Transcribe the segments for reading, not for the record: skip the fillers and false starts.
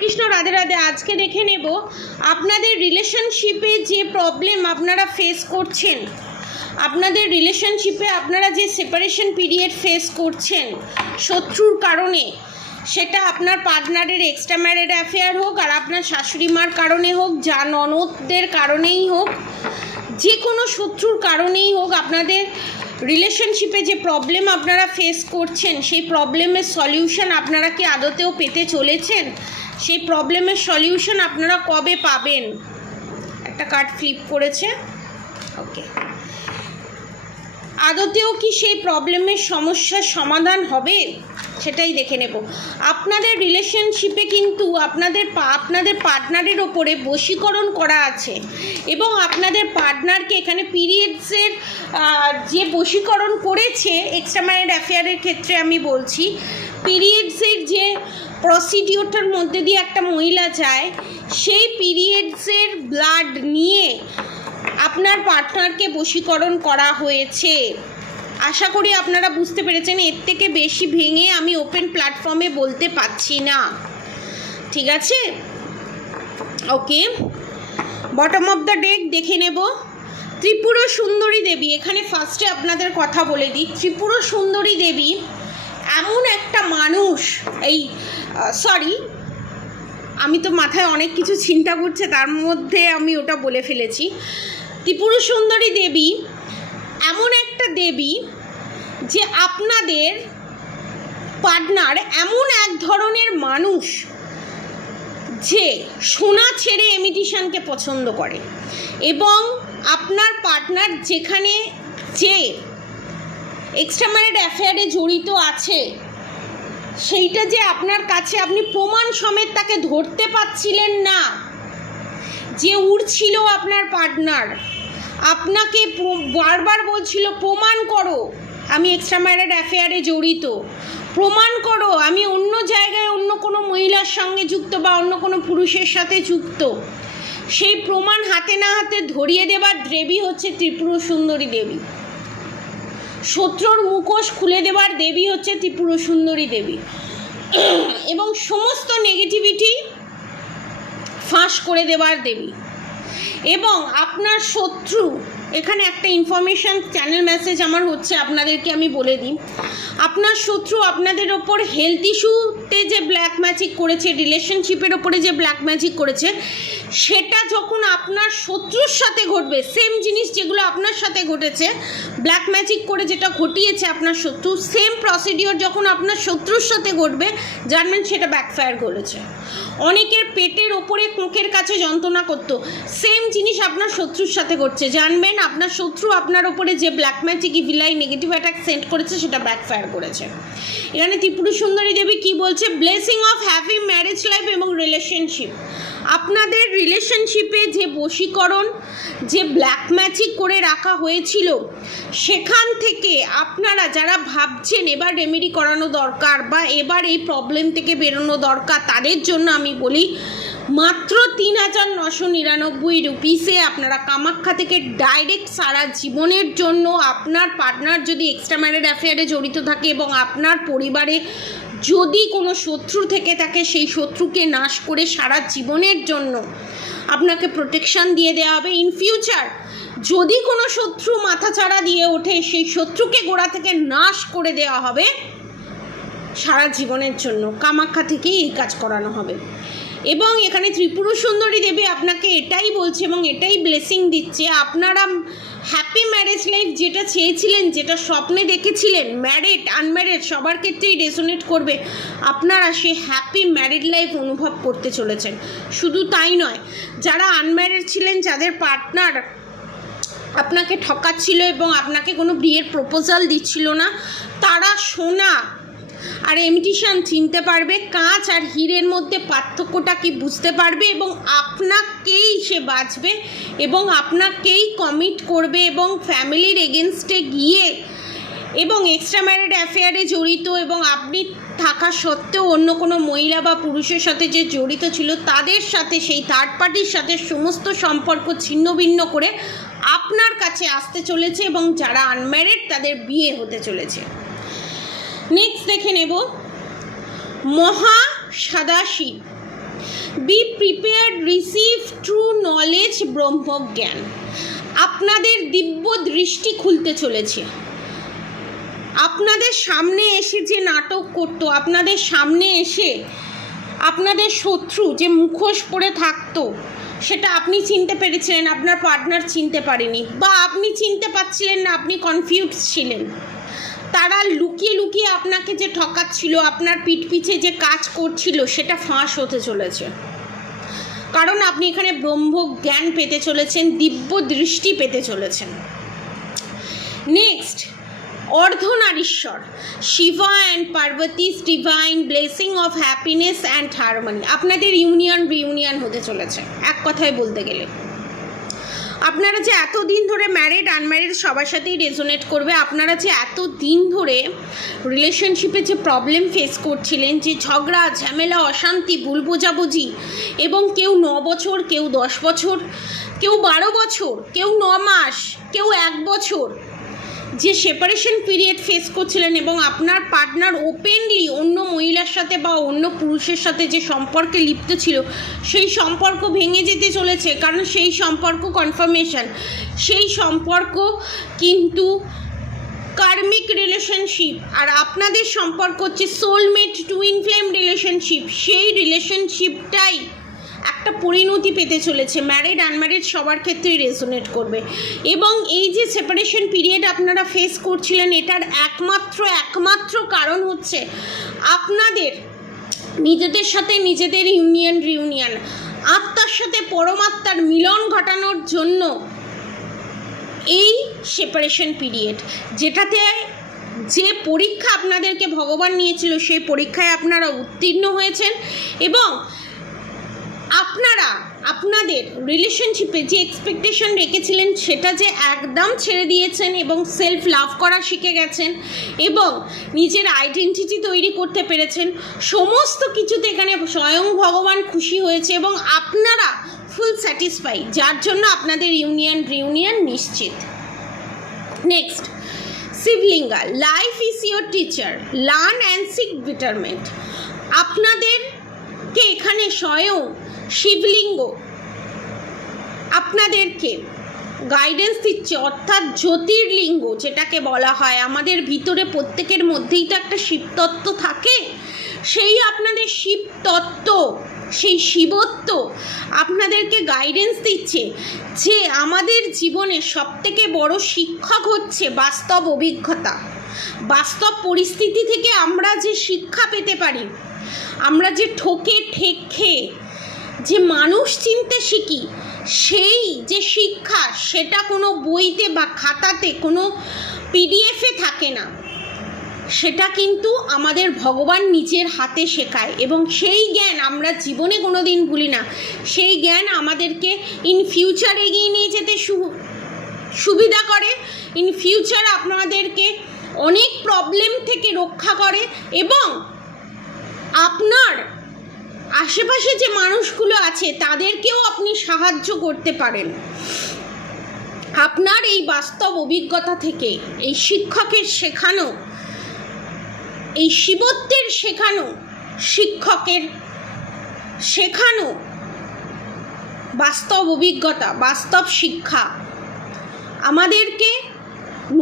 কৃষ্ণ, রাধে রাধে। আজকে দেখে নেব আপনাদের রিলেশনশিপে যে প্রবলেম আপনারা ফেস করছেন, আপনাদের রিলেশনশিপে আপনারা যে সেপারেশন পিরিয়ড ফেস করছেন শত্রুর কারণে, সেটা আপনার পার্টনারের এক্সট্রা ম্যারিড অ্যাফেয়ার হোক আর আপনার শাশুড়ি মার কারণে হোক, যা ননদদের কারণেই হোক, যে কোনো শত্রুর কারণেই হোক, আপনাদের রিলেশনশিপে যে প্রবলেম আপনারা ফেস করছেন সেই প্রবলেমের সলিউশন আপনারা কি আদতেও পেতে চলেছেন? সেই প্রবলেমের সলিউশন আপনারা কবে পাবেন? একটা কার্ড ফ্লিপ করেছে। ওকে, আদতেও কি সেই প্রবলেমের সমস্যার সমাধান হবে সেটাই দেখে নেব। আপনাদের রিলেশনশিপে কিন্তু আপনাদের পার্টনারের ওপরে বশীকরণ করা আছে এবং আপনাদের পার্টনারকে এখানে পিরিয়ডসের যে বশীকরণ করেছে, এক্সট্রা ম্যারিড অ্যাফেয়ারের ক্ষেত্রে আমি বলছি, পিরিয়ডসের যে প্রসিডিওরটার মধ্যে দিয়ে একটা মহিলা যায়, সেই পিরিয়ডসের ব্লাড নিয়ে আপনার পার্টনারকে বশীকরণ করা হয়েছে। আশা করি আপনারা বুঝতে পেরেছেন। এর থেকে বেশি ভেঙে আমি ওপেন প্ল্যাটফর্মে বলতে পারছি না, ঠিক আছে? ওকে, বটম অফ দ্য ডেক দেখে নেব। ত্রিপুরা সুন্দরী দেবী, এখানে ফার্স্টে আপনাদের কথা বলে দিই। ত্রিপুরা সুন্দরী দেবী এমন একটা মানুষ, আমি তো মাথায় অনেক কিছু চিন্তা করছে, তার মধ্যে আমি ওটা বলে ফেলেছি। ত্রিপুরা সুন্দরী দেবী এমন একটা দেবী যে আপনাদের পার্টনার এমন এক ধরনের মানুষ যে সোনা ছেড়ে ইমিটেশনকে পছন্দ করে, এবং আপনার পার্টনার যেখানে যে এক্সট্রা ম্যারিড অ্যাফেয়ারে জড়িত আছে সেইটা যে আপনার কাছে আপনি প্রমাণ সমেত তাকে ধরতে পারছিলেন না, যে উড়ছিল আপনার পার্টনার, আপনাকে বারবার বলছিল প্রমাণ করো আমি এক্সট্রা ম্যারিড অ্যাফেয়ারে জড়িত, প্রমাণ করো আমি অন্য জায়গায় অন্য কোনো মহিলার সঙ্গে যুক্ত বা অন্য কোনো পুরুষের সাথে যুক্ত। সেই প্রমাণ হাতে না হাতে ধরিয়ে দেবার দেবী হচ্ছে ত্রিপুরা সুন্দরী দেবী। শত্রুর মুখোশ খুলে দেবার দেবী হচ্ছে ত্রিপুরা সুন্দরী দেবী, এবং সমস্ত নেগেটিভিটি ফাঁস করে দেবার দেবী। এবং আপনার শত্রু, এখানে একটা ইনফরমেশান চ্যানেল মেসেজ আমার হচ্ছে, আপনাদেরকে আমি বলে দিই। আপনার শত্রু আপনাদের ওপর হেলথ ইস্যুতে যে ব্ল্যাক ম্যাজিক করেছে, রিলেশনশিপের ওপরে যে ব্ল্যাক ম্যাজিক করেছে, সেটা যখন আপনার শত্রুর সাথে ঘটবে, সেম জিনিস যেগুলো আপনার সাথে ঘটেছে, ব্ল্যাক ম্যাজিক করে যেটা ঘটিয়েছে আপনার শত্রু, সেম প্রসিডিওর যখন আপনার শত্রুর সাথে ঘটবে, জানবেন সেটা ব্যাকফায়ার করেছে। অনেকের পেটের ওপরে কোঁকের কাছে যন্ত্রণা করতো, সেম জিনিস আপনার শত্রুর সাথে ঘটছে, জানবেন আপনার শত্রু আপনার ওপরে যে black magic villi negative attack send করেছে সেটা ব্যাকফায়ার করেছে। এখানে ত্রিপুরা সুন্দরী দেবী কি বলছে? Blessing of happy marriage life এবং রিলেশনশিপ। আপনাদের রিলেশনশিপে যে বশীকরণ, যে ব্ল্যাক ম্যাজিক করে রাখা হয়েছিল, সেখান থেকে আপনারা যারা ভাবছেন এবার রেমেডি করানো দরকার বা এবার এই প্রবলেম থেকে বেরোনো দরকার, তাদের জন্য আমি বলি মাত্র ৩,৯৯৯ রুপিসে আপনারা কামাখ্যা থেকে ডাইরেক্ট সারা জীবনের জন্য, আপনার পার্টনার যদি এক্সট্রা ম্যারিড অ্যাফেয়ারে জড়িত থাকে এবং আপনার পরিবারে যদি কোনো শত্রু থেকে থাকে, সেই শত্রুকে নাশ করে সারা জীবনের জন্য আপনাকে প্রোটেকশান দিয়ে দেওয়া হবে। ইন ফিউচার যদি কোনো শত্রু মাথাচাড়া দিয়ে ওঠে, সেই শত্রুকে গোড়া থেকে নাশ করে দেওয়া হবে সারা জীবনের জন্য। কামাখ্যা থেকেই এই কাজ করানো হবে। এবং এখানে ত্রিপুরা সুন্দরী দেবী আপনাকে এটাই বলছে এবং এটাই ব্লেসিং দিচ্ছে, আপনারা হ্যাপি ম্যারেজ লাইফ যেটা চেয়েছিলেন, যেটা স্বপ্নে দেখেছিলেন, ম্যারিড আনম্যারিড সবার ক্ষেত্রেই রেজোনেট করবে, আপনারা সেই হ্যাপি ম্যারিড লাইফ অনুভব করতে চলেছেন। শুধু তাই নয়, যারা আনম্যারিড ছিলেন, যাদের পার্টনার আপনাকে ঠকাচ্ছিল এবং আপনাকে কোনো বিয়ের প্রপোজাল দিচ্ছিল না, তারা সোনা আর ইমিটেশন চিনতে পারবে, কাঁচ আর হীরের মধ্যে পার্থক্যটা কি বুঝতে পারবে, এবং আপনাকেই সে বাঁচবে এবং আপনাকেই কমিট করবে, এবং ফ্যামিলির এগেনস্টে গিয়ে এবং এক্সট্রা ম্যারিড অ্যাফেয়ারে জড়িত এবং আপনি থাকা সত্ত্বেও অন্য কোনো মহিলা বা পুরুষের সাথে যে জড়িত ছিল, তাদের সাথে, সেই থার্ড পার্টির সাথে সমস্ত সম্পর্ক ছিন্ন ভিন্ন করে আপনার কাছে আসতে চলেছে, এবং যারা আনম্যারিড তাদের বিয়ে হতে চলেছে। নেক্সট দেখে নেব Maha Sadashiv. Be prepared, receive true knowledge, ব্রহ্মজ্ঞান। আপনাদের দিব্য দৃষ্টি খুলতে চলেছে। আপনাদের সামনে এসে যে নাটক করতো, আপনাদের সামনে এসে আপনাদের শত্রু যে মুখোশ পরে থাকতো, সেটা আপনি চিনতে পেরেছিলেন, আপনার পার্টনার চিনতে পারেনি, বা আপনি চিনতে পারছিলেন না, আপনি কনফিউজ ছিলেন। তারা লুকিয়ে লুকিয়ে আপনাকে যে ঠকাচ্ছিল, আপনার পিঠ পিছে যে কাজ করছিল, সেটা ফাঁস হতে চলেছে। কারণ আপনি এখানে ব্রহ্মজ্ঞান পেতে চলেছেন, দিব্য দৃষ্টি পেতে চলেছেন। Next, Ardhanarishvara, Shiva and Parvati's divine blessing of happiness and harmony. আপনাদের ইউনিয়ন রিউনিয়ন হতে চলেছে এক কথায় বলতে গেলে। আপনারা যে এতদিন ধরে ম্যারিড আনম্যারিড সবার সাথেই রেজোনেট করবে। আপনারা যে এতদিন ধরে রিলেশনশিপে যে প্রবলেম ফেস করছিলেন, যে ঝগড়া ঝামেলা অশান্তি ভুল বোঝাবুঝি, এবং কেউ 9 বছর, কেউ 10 বছর, কেউ 12 বছর, কেউ 9 মাস, কেউ 1 বছর যে সেপারেশন পিরিয়ড ফেস করছিলেন, এবং আপনার পার্টনার ওপেনলি অন্য মহিলার সাথে বা অন্য পুরুষের সাথে যে সম্পর্কে লিপ্ত ছিল, সেই সম্পর্ক ভেঙে যেতে চলেছে। কারণ সেই সম্পর্ক কনফার্মেশন, সেই সম্পর্ক কিন্তু কার্মিক রিলেশনশিপ, আর আপনাদের সম্পর্ক হচ্ছে সোলমেট টুইন ফ্লেম রিলেশনশিপ। সেই রিলেশনশিপটাই একটা পরিণতি পেতে চলেছে, ম্যারিড আনম্যারিড সবার ক্ষেত্রেই রেজোনেট করবে। এবং এই যে সেপারেশন পিরিয়ড আপনারা ফেস করছিলেন, এটার একমাত্র কারণ হচ্ছে আপনাদের নিজেদের সাথে নিজেদের ইউনিয়ন রিউনিয়ন, আত্মার সাথে পরমাত্মার মিলন ঘটানোর জন্য এই সেপারেশন পিরিয়ড, যেটাতে যে পরীক্ষা আপনাদেরকে ভগবান নিয়েছিল, সেই পরীক্ষায় আপনারা উত্তীর্ণ হয়েছেন, এবং আপনারা আপনাদের রিলেশনশিপে যে এক্সপেকটেশন রেখেছিলেন, সেটা যে একদম ছেড়ে দিয়েছেন, এবং সেলফ লাভ করা শিখে গেছেন, এবং নিজের আইডেন্টিটি তৈরি করতে পেরেছেন। সমস্ত কিছুতে এখানে স্বয়ং ভগবান খুশি হয়েছে, এবং আপনারা ফুল স্যাটিসফাই, যার জন্য আপনাদের ইউনিয়ন রিউনিয়ন নিশ্চিত। Next, Shivalinga, life is your teacher, learn and seek betterment. আপনাদেরকে এখানে স্বয়ং শিবলিঙ্গ আপনাদেরকে গাইডেন্স দিচ্ছে, অর্থাৎ জ্যোতির্লিঙ্গ যেটাকে বলা হয়। আমাদের ভিতরে প্রত্যেকের মধ্যেই তো একটা শিবতত্ত্ব থাকে, সেই আপনাদের শিবতত্ত্ব, সেই শিবত্ব আপনাদেরকে গাইডেন্স দিচ্ছে যে আমাদের জীবনের সবথেকে বড় শিক্ষক হচ্ছে বাস্তব অভিজ্ঞতা। বাস্তব পরিস্থিতি থেকে আমরা যে শিক্ষা পেতে পারি, আমরা যে ঠকে ঠেক খেয়ে যে মানুষ চিনতে শিখি, সেই যে শিক্ষা, সেটা কোনো বইতে বা খাতাতে, কোনো পিডিএফে থাকে না। সেটা কিন্তু আমাদের ভগবান নিজের হাতে শেখায়, এবং সেই জ্ঞান আমরা জীবনে কোনো দিন ভুলি না। সেই জ্ঞান আমাদেরকে ইন ফিউচার এগিয়ে নিয়ে যেতে সুবিধা করে, ইন ফিউচার আপনাদেরকে অনেক প্রবলেম থেকে রক্ষা করে, এবং আপনার আশেপাশে যে মানুষগুলো আছে তাদেরকেও আপনি সাহায্য করতে পারেন। আপনার এই বাস্তব অভিজ্ঞতা থেকে, এই শিক্ষকের শেখানো, এই শিবত্বের শেখানো, শিক্ষকের শেখানো বাস্তব অভিজ্ঞতা, বাস্তব শিক্ষা আমাদেরকে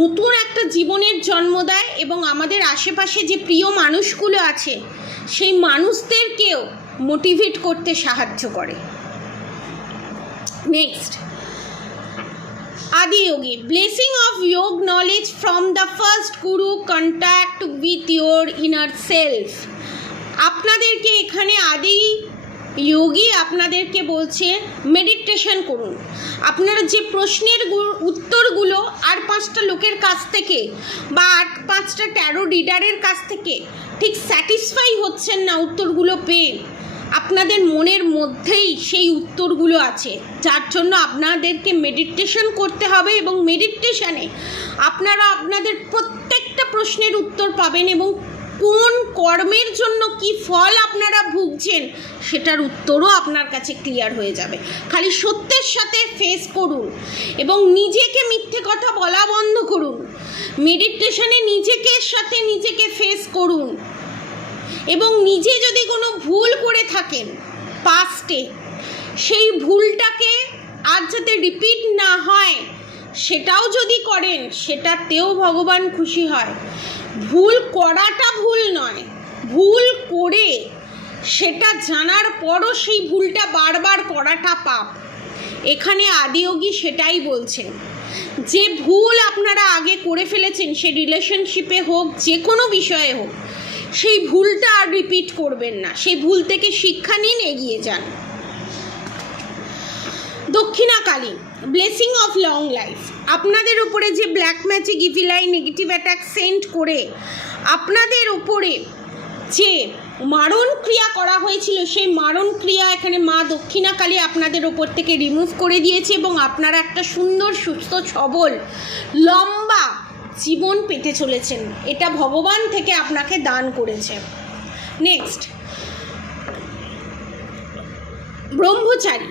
নতুন একটা জীবনের জন্ম দেয়, এবং আমাদের আশেপাশে যে প্রিয় মানুষগুলো আছে, সেই মানুষদেরকেও মোটিভেট করতে সাহায্য করে। নেক্সট, আদিযোগী, ব্লেসিং অফ যোগ knowledge from the first Guru, contact with your inner self. আপনাদেরকে এখানে আদি যোগী আপনাদেরকে বলছে মেডিটেশন করুন। আপনারা যে প্রশ্নের উত্তরগুলো আর 5টা লোকের কাছ থেকে বা আর 5টা ট্যারো রিডারের কাছ থেকে ঠিক স্যাটিসফাই হচ্ছেন না উত্তরগুলো পেয়ে, আপনাদের মনের মধ্যেই সেই উত্তরগুলো আছে, যার জন্য আপনাদেরকে মেডিটেশন করতে হবে, এবং মেডিটেশনে আপনারা আপনাদের প্রত্যেকটা প্রশ্নের উত্তর পাবেন, এবং কোন কর্মের জন্য কি ফল আপনারা ভুগছেন সেটার উত্তরও আপনার কাছে ক্লিয়ার হয়ে যাবে। খালি সত্যের সাথে ফেস করুন, এবং নিজেকে মিথ্যে কথা বলা বন্ধ করুন। মেডিটেশনে নিজেকে ফেস করুন, এবং নিজে যদি কোনো ভুল করে থাকেন পাস্টে, সেই ভুলটাকে আর যাতে রিপিট না হয় সেটাও যদি করেন সেটাতেও ভগবান খুশি হয়। ভুল করাটা ভুল নয়, ভুল করে সেটা জানার পরও সেই ভুলটা বারবার করাটা পাপ। এখানে আদিয়োগী সেটাই বলছেন যে ভুল আপনারা আগে করে ফেলেছেন, সে রিলেশনশিপে হোক, যে কোনো বিষয়ে হোক, সেই ভুলটা আর রিপিট করবেন না। সেই ভুল থেকে শিক্ষা নিন, এগিয়ে যান। দক্ষিণা Kali, blessing of long life. আপনাদের উপরে যে black magic, evil I, negative attack send করে আপনাদের উপরে যে মারণ ক্রিয়া করা হয়েছিল, সেই মারণ ক্রিয়া এখানে মা দক্ষিণা কালী আপনাদের ওপর থেকে রিমুভ করে দিয়েছে এবং আপনারা একটা সুন্দর, সুস্থ, সবল, লম্বা জীবন পেতে চলেছেন। এটা ভগবান থেকে আপনাকে দান করেছে। নেক্সট, ব্রহ্মচারী,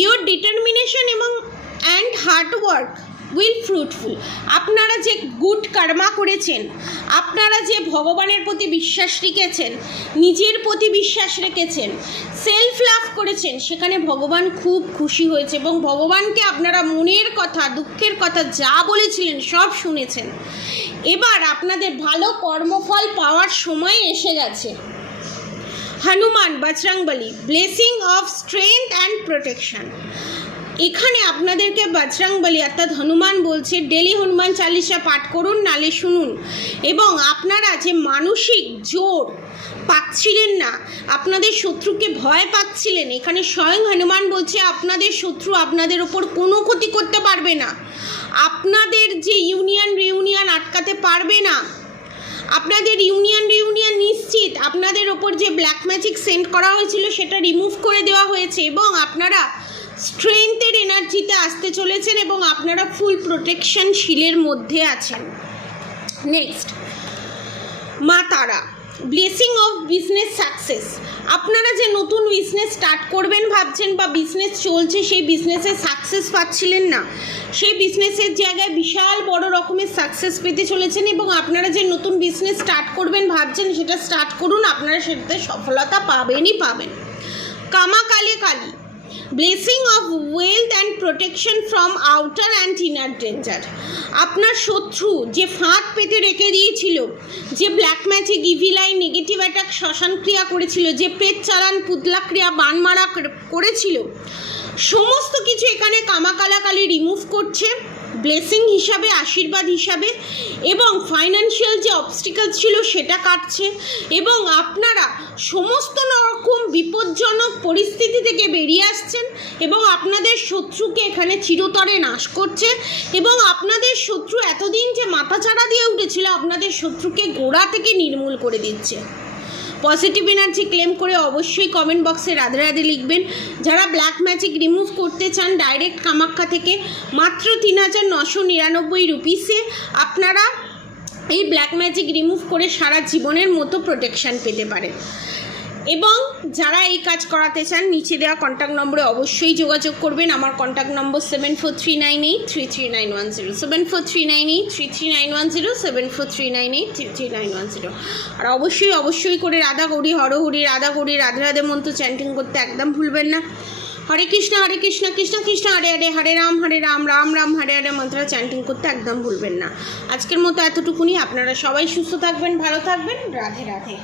ইয়োর ডিটারমিনেশন এবং and hard work will fruitful. আপনারা যে গুড কর্মা করেছেন, আপনারা যে ভগবানের প্রতি বিশ্বাস রেখেছেন, নিজের প্রতি বিশ্বাস রেখেছেন, সেলফ লাভ করেছেন, সেখানে ভগবান খুব খুশি হয়েছে এবং ভগবানকে আপনারা মনের কথা, দুঃখের কথা যা বলেছিলেন সব শুনেছেন। এবার আপনাদের ভালো কর্মফল পাওয়ার সময় এসে গেছে। Hanuman, Bajrangbali, blessing of strength and protection. এখানে আপনাদেরকে বজরংবলী অর্থাৎ হনুমান বলছে ডেলি হনুমান চালিসা পাঠ করুন, নালে শুনুন। এবং আপনারা যে মানসিক জোর পাচ্ছিলেন না, আপনাদের শত্রুকে ভয় পাচ্ছিলেন, এখানে স্বয়ং হনুমান বলছে আপনাদের শত্রু আপনাদের ওপর কোনো ক্ষতি করতে পারবে না। আপনাদের যে রিউনিয়ন আটকাতে পারবে না। আপনাদের ইউনিয়ন নিশ্চিত। আপনাদের ওপর যে ব্ল্যাক ম্যাজিক সেন্ড করা হয়েছিল সেটা রিমুভ করে দেওয়া হয়েছে এবং আপনারা স্ট্রেংথের এনার্জিতে আসতে চলেছেন এবং আপনারা ফুল প্রোটেকশন শিলের মধ্যে আছেন। নেক্সট, মা তারা, ব্লেসিং অফ বিজনেস সাকসেস। আপনারা যে নতুন বিজনেস স্টার্ট করবেন ভাবছেন বা বিজনেস চলছে, সেই বিজনেসে সাকসেস পাচ্ছিলেন না, সেই বিজনেসের জায়গায় বিশাল বড় রকমের সাকসেস পেতে চলেছেন এবং আপনারা যে নতুন বিজনেস স্টার্ট করবেন ভাবছেন, সেটা স্টার্ট করুন, আপনারা সেটাতে সফলতা পাবেনই পাবেন। কামা কালে Kali, blessing of wealth and protection from outer and inner danger. আপনার শত্রু যে ফাঁদ পেতে রেখে দিয়েছিল, যে black magic, evil I, negative attack, শ্মশান ক্রিয়া করেছিল, যে প্রেত চালান, পুতলা ক্রিয়া, বান মারা করেছিল, সমস্ত কিছু এখানে কামাকালা কালী রিমুভ করছে ব্লেসিং হিসাবে, আশীর্বাদ হিসাবে। এবং ফাইন্যান্সিয়াল যে অবস্টিকেলস ছিল সেটা কাটছে এবং আপনারা সমস্ত রকম বিপজ্জনক পরিস্থিতি থেকে বেরিয়ে আসছেন এবং আপনাদের শত্রুকে এখানে চিরতরে নাশ করছে এবং আপনাদের শত্রু এতদিন যে মাথাচাড়া দিয়ে উঠেছিল, আপনাদের শত্রুকে গোড়া থেকে নির্মূল করে দিচ্ছে। পজিটিভ এনার্জি ক্লেম করে অবশ্যই কমেন্ট বক্সে রাধে রাধে লিখবেন। যারা ব্ল্যাক ম্যাজিক রিমুভ করতে চান ডাইরেক্ট কামাখ্যা থেকে মাত্র ৩,৯৯৯ রুপিসে আপনারা এই ব্ল্যাক ম্যাজিক রিমুভ করে সারা জীবনের মতো প্রোটেকশান পেতে পারেন। এবং যারা এই কাজ করাতে চান নিচে দেওয়া কন্ট্যাক্ট নম্বরে অবশ্যই যোগাযোগ করবেন। আমার কন্ট্যাক্ট নম্বর 7439833910, 7439833910, 7439833910। আর অবশ্যই করে রাধা গৌরী হর হরি, রাধা গৌরী রাধে রাধে মন্ত্র চ্যান্টিং করতে একদম ভুলবেন না। হরে কৃষ্ণ কৃষ্ণ কৃষ্ণ হরে হরে, হরে রাম রাম রাম হরে হরে মন্ত্র চ্যান্টিং করতে একদম ভুলবেন না। আজকের মতো এতটুকুনি। আপনারা সবাই সুস্থ থাকবেন, ভালো থাকবেন। রাধে রাধে।